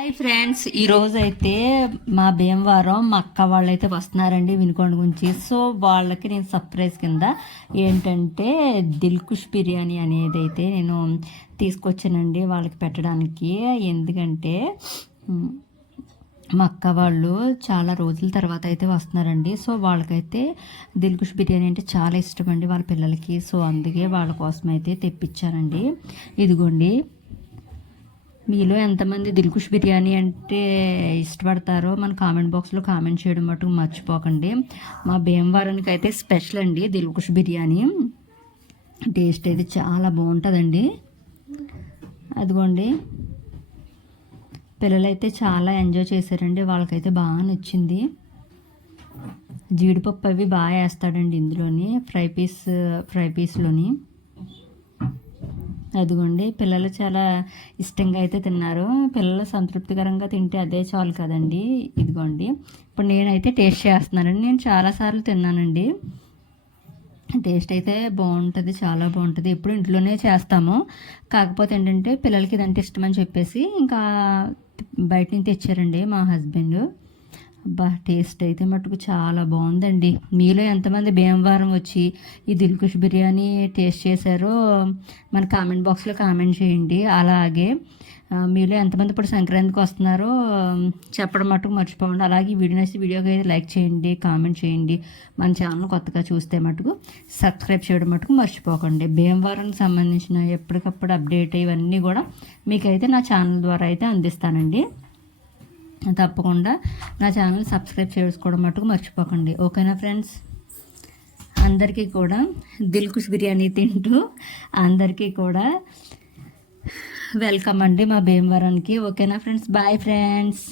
Hi friends, ఈరోజు అయితే మా భీమవరం మా అక్క వాళ్ళు అయితే వస్తున్నారండి వినుకొండ గురించి. సో వాళ్ళకి నేను సర్ప్రైజ్ కింద ఏంటంటే దిల్కుష్ బిర్యానీ అనేది అయితే నేను తీసుకొచ్చానండి వాళ్ళకి పెట్టడానికి. ఎందుకంటే మా అక్క వాళ్ళు చాలా రోజుల తర్వాత అయితే వస్తున్నారండి. సో వాళ్ళకైతే దిల్కుష్ బిర్యానీ అంటే చాలా ఇష్టం అండి వాళ్ళ పిల్లలకి. సో అందుకే వాళ్ళ కోసం అయితే తెప్పించానండి. ఇదిగోండి, మీలో ఎంతమంది దిల్కుష్ బిర్యానీ అంటే ఇష్టపడతారో మన కామెంట్ బాక్స్లో కామెంట్ చేయడం మటుకు మర్చిపోకండి. మా భీమవరానికి అయితే స్పెషల్ అండి దిల్కుష్ బిర్యానీ. టేస్ట్ అయితే చాలా బాగుంటుందండి. అదిగోండి, పిల్లలైతే చాలా ఎంజాయ్ చేశారండి, వాళ్ళకైతే బాగా నచ్చింది. జీడిపప్పు అవి బాగా వేస్తాడండి ఇందులోని ఫ్రై పీస్లోని. అదిగోండి, పిల్లలు చాలా ఇష్టంగా అయితే తిన్నారు. పిల్లలు సంతృప్తికరంగా తింటే అదే చాలు కదండి. ఇదిగోండి, ఇప్పుడు నేనైతే టేస్ట్ చేస్తున్నానండి. నేను చాలాసార్లు తిన్నానండి. టేస్ట్ అయితే బాగుంటుంది, చాలా బాగుంటుంది. ఎప్పుడు ఇంట్లోనే చేస్తాము. కాకపోతే ఏంటంటే పిల్లలకి ఇదంటే ఇష్టమని చెప్పేసి ఇంకా బయట నుంచి తెచ్చారండి మా హస్బెండ్. అబ్బా, టేస్ట్ అయితే మటుకు చాలా బాగుందండి. మీలో ఎంతమంది భీమవరం వచ్చి ఈ దిల్కుష్ బిర్యానీ టేస్ట్ చేశారో మన కామెంట్ బాక్స్లో కామెంట్ చేయండి. అలాగే మీలో ఎంతమంది ఇప్పుడు సంక్రాంతికి వస్తున్నారో చెప్పడం మటుకు మర్చిపోండి. అలాగే వీడియోకి అయితే లైక్ చేయండి, కామెంట్ చేయండి. మన ఛానల్ కొత్తగా చూస్తే మటుకు సబ్స్క్రైబ్ చేయడం మటుకు మర్చిపోకండి. భీమవరానికి సంబంధించిన ఎప్పటికప్పుడు అప్డేట్ ఇవన్నీ కూడా మీకైతే నా ఛానల్ ద్వారా అయితే అందిస్తానండి. తప్పకుండా నా ఛానల్ సబ్స్క్రైబ్ చేసుకోవడం మటుకు మర్చిపోకండి. ఓకేనా ఫ్రెండ్స్? అందరికీ కూడా దిల్కుష్ బిర్యానీ తింటూ అందరికీ కూడా వెల్కమ్ అండి మా భీమవరానికి. ఓకేనా ఫ్రెండ్స్? Bye friends.